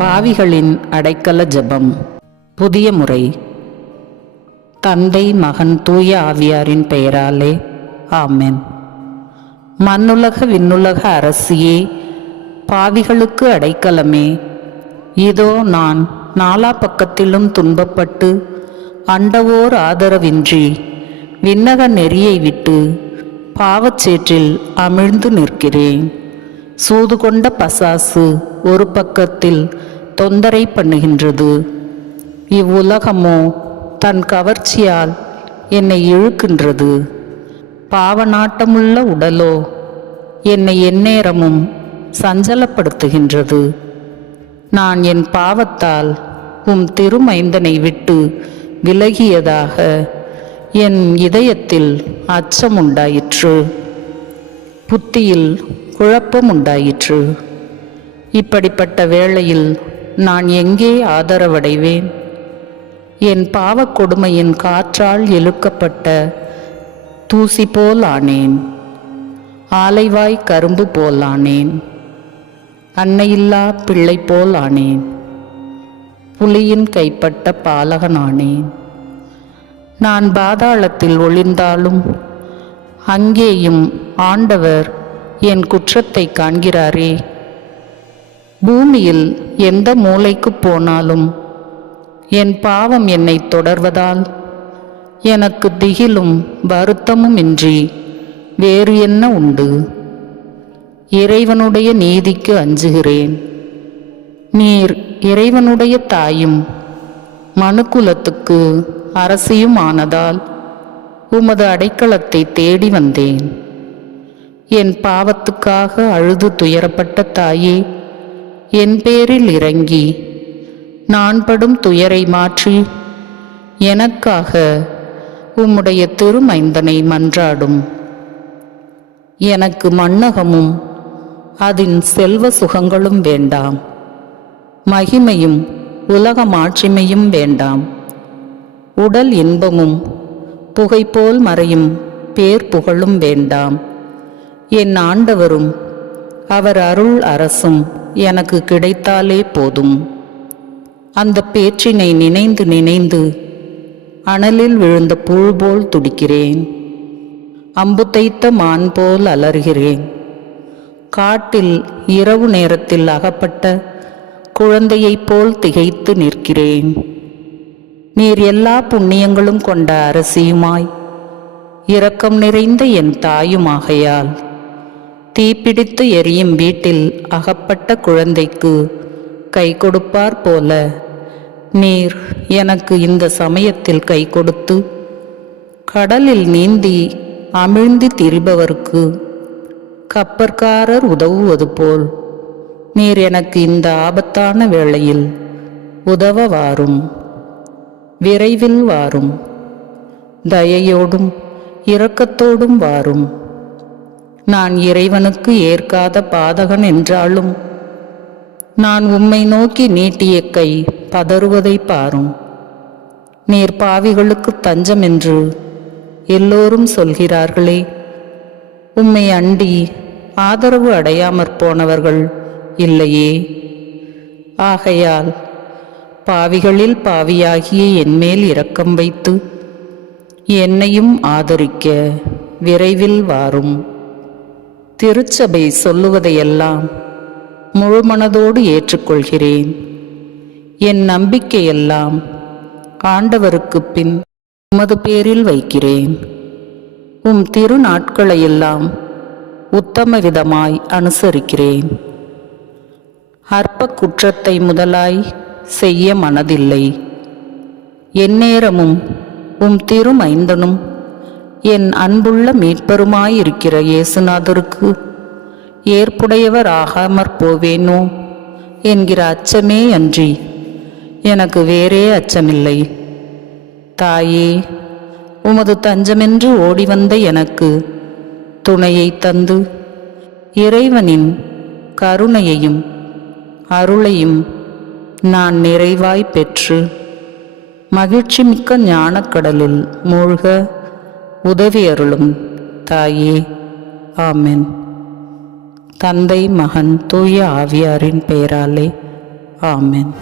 பாவிகளின் அடைக்கல ஜெபம். புதிய முறை. தந்தை, மகன், தூய ஆவியாரின் பெயராலே ஆமென். மண்ணுலக விண்ணுலக அரசியே, பாவிகளுக்கு அடைக்கலமே, இதோ நான் நாலா பக்கத்திலும் துன்பப்பட்டு அண்டவோர் ஆதரவின்றி விண்ணக நெறியை விட்டு பாவச்சேற்றில் அமிழ்ந்து நிற்கிறேன். சூது கொண்ட பசாசு ஒரு பக்கத்தில் தொந்தரை பண்ணுகின்றது. இவ்வுலகமோ தன் கவர்ச்சியால் என்னை இழுக்கின்றது. பாவநாட்டமுள்ள உடலோ என்னை எந்நேரமும் சஞ்சலப்படுத்துகின்றது. நான் என் பாவத்தால் உம் திருமைந்தனை விட்டு விலகியதாக என் இதயத்தில் அச்சம் உண்டாயிற்று. புத்தியில் குழப்பம் உண்டாயிற்று. இப்படிப்பட்ட வேளையில் நான் எங்கே ஆதரவடைவேன்? என் பாவக் கொடுமையின் காற்றால் இழுக்கப்பட்ட தூசி போல் ஆனேன். ஆலைவாய் கரும்பு போல் ஆனேன். அன்னையில்லா பிள்ளை போல் ஆனேன். புலியின் கைப்பட்ட பாலகனானேன். நான் பாதாளத்தில் ஒளிர்ந்தாலும் அங்கேயும் ஆண்டவர் என் குற்றத்தை காண்கிறாரே. பூமியில் எந்த மூலைக்கு போனாலும் என் பாவம் என்னை தொடர்வதால் எனக்கு திகிலும் வருத்தமும் இன்றி வேறு என்ன உண்டு? இறைவனுடைய நீதிக்கு அஞ்சுகிறேன். நீர் இறைவனுடைய தாயும் மனுக்குலத்துக்கு அரசியும் ஆனதால் உமது அடைக்கலத்தை தேடி வந்தேன். என் பாவத்துக்காக அழுது துயரப்பட்ட தாயே, என் பேரில் இறங்கி நான் படும் துயரை மாற்றி எனக்காக உம்முடைய திருமைந்தனை மன்றாடும். எனக்கு மண்ணகமும் அதன் செல்வ சுகங்களும் வேண்டாம். மகிமையும் உலக மாட்சிமையும் வேண்டாம். உடல் இன்பமும் புகைபோல் மறையும் பேர் புகழும் வேண்டாம். என் ஆண்டவரும் அவர் அருள் அரசும் எனக்கு கிடைத்தாலே போதும். அந்த பேற்றினை நினைந்து நினைந்து அனலில் விழுந்த புழு போல் துடிக்கிறேன். அம்பு தைத்த மான் போல் அலறுகிறேன். காட்டில் இரவு நேரத்தில் அகப்பட்ட குழந்தையைப் போல் திகைத்து நிற்கிறேன். நீர் எல்லா புண்ணியங்களும் கொண்ட அரசியுமாய் இரக்கம் நிறைந்த என் தாயுமாகையால் தீப்பிடித்து எரியும் வீட்டில் அகப்பட்ட குழந்தைக்கு கை கொடுப்பார் போல நீர் எனக்கு இந்த சமயத்தில் கை கொடுத்து கடலில் நீந்தி அமிழ்ந்தி திரிபவருக்கு கப்பற்காரர் உதவுவது போல் நீர் எனக்கு இந்த ஆபத்தான வேளையில் உதவ வாரும். விரைவில் வாரும். தயையோடும் இரக்கத்தோடும் வாரும். நான் இறைவனுக்கு ஏற்காத பாதகன் என்றாலும் நான் உம்மை நோக்கி நீட்டிய கை பதறுவதை பாரும். நீர் பாவிகளுக்கு தஞ்சம் என்று எல்லோரும் சொல்கிறார்களே. உம்மை அண்டி ஆதரவு அடையாமற் போனவர்கள் இல்லையே. ஆகையால் பாவிகளில் பாவியாகிய என்மேல் இரக்கம் வைத்து என்னையும் ஆதரிக்க விரைவில் வாரும். திருச்சபை சொல்லுவதையெல்லாம் முழுமனதோடு ஏற்றுக்கொள்கிறேன். என் நம்பிக்கையெல்லாம் ஆண்டவருக்கு பின் உமது பேரில் வைக்கிறேன். உம் திரு நாட்களையெல்லாம் உத்தம விதமாய் அனுசரிக்கிறேன். அற்ப குற்றத்தை முதலாய் செய்ய மனதில்லை. எந்நேரமும் உம் திருமைந்தனும் என் அன்புள்ள மீட்பருமாயிருக்கிற இயேசுநாதருக்கு ஏற்புடையவர் ஆகாமற் போவேனோ என்கிற அச்சமே அன்றி எனக்கு வேறே அச்சமில்லை. தாயே, உமது தஞ்சமென்று ஓடிவந்த எனக்கு துணையை தந்து இறைவனின் கருணையையும் அருளையும் நான் நிறைவாய் பெற்று மகிழ்ச்சி மிக்க ஞானக்கடலில் மூழ்க உதவி அருளும் தாயே. ஆமென். தந்தை, மகன், தூய ஆவியாரின் பெயராலே ஆமென்.